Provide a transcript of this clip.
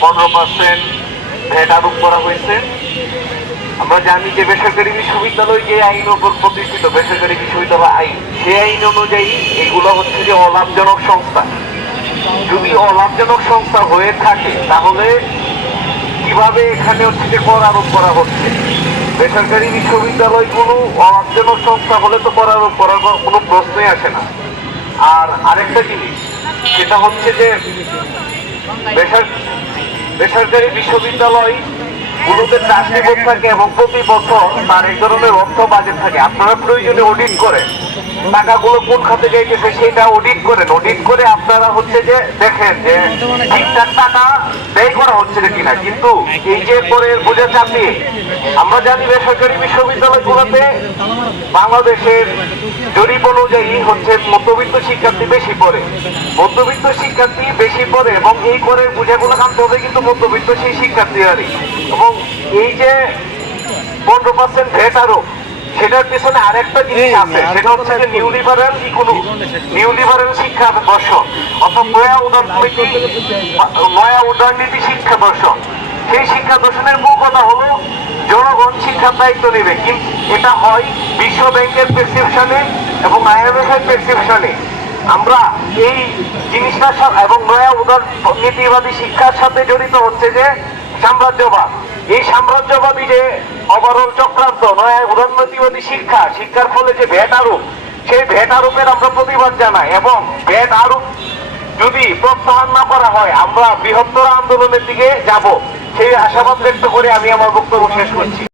পনেরো percent VAT আরোপ করা হয়েছে। আমরা জানি যে বেসরকারি বিশ্ববিদ্যালয় যে আইন উপর প্রতিষ্ঠিত, বেসরকারি বিশ্ববিদ্যালয় আইন, সেই আইন অনুযায়ী এগুলো হচ্ছে যে অলাভজনক সংস্থা। যদি অলাভজনক সংস্থা হয়ে থাকে, তাহলে কীভাবে এখানে হচ্ছে যে কর আরোপ করা হচ্ছে? বেসরকারি বিশ্ববিদ্যালয়গুলো অলাভজনক সংস্থা হলে তো কর আরোপ করার কোনো প্রশ্নই আসে না। আর আরেকটা জিনিস, সেটা হচ্ছে যে বেসর- বেসরকারি বিশ্ববিদ্যালয় গুলোতে ট্রাস্টি বোর্ড থাকে এবং প্রতি বছর তার এক ধরনের অর্থ বাজেট থাকে। আপনারা প্রয়োজনে অডিট করেন। টাকাগুলো কোন খাতে যাইতেছে সেটা অডিট করেন। অডিট করে আপনারা হচ্ছে যে দেখেন যে ঠিকঠাক টাকা ব্যয় করা হচ্ছে না। কিনা কিন্তু এই যে করে বোঝা চাপিয়ে আমরা জানি বেসরকারি বিশ্ববিদ্যালয় বিশ্ববিদ্যালয়গুলোতে বাংলাদেশের জরিপ অনুযায়ী হচ্ছে মধ্যবিত্ত শিক্ষার্থী বেশি পড়ে। মধ্যবিত্ত শিক্ষার্থী বেশি পড়ে এবং এই করে বুঝাগুলো কামতে হবে কিন্তু মধ্যবিত্ত সেই শিক্ষার্থী শিক্ষার্থীরারই এবং এই যে পনেরো পার্সেন্ট ভেট আরও সেটার পিছনে আরেকটা জিনিস আছে সেটা হচ্ছে যে নিউ লিবারেল ইকোনো নিউ লিবারেল শিক্ষা দর্শন অর্থাৎ নয়া উদারনীতি নয়া উদারনীতি শিক্ষা দর্শন সেই শিক্ষা দর্শনের মূল কথা হলো জনগণ শিক্ষার দায়িত্ব নেবে। কিন্তু এটা হয় বিশ্ব ব্যাংকের প্রেসক্রিপশনে এবং আইএমএফ এর প্রেসক্রিপশনে আমরা এই জিনিসটার এবং নয়া উদার নীতিবাদী শিক্ষার সাথে জড়িত হচ্ছে যে সাম্রাজ্যবাদ। এই সাম্রাজ্যবাদী যে অবরল চক্রান্ত, নয় উদারনীতিবাদী শিক্ষা, শিক্ষার ফলে যে ভেট আরোপ, সেই ভেট আরোপের আমরা প্রতিবাদ জানাই এবং ভেট আরোপ যদি প্রত্যাহার না করা হয়, আমরা বৃহত্তর আন্দোলনের দিকে যাব। সেই আশাবাদ ব্যক্ত করে আমি আমার বক্তব্য শেষ করছি।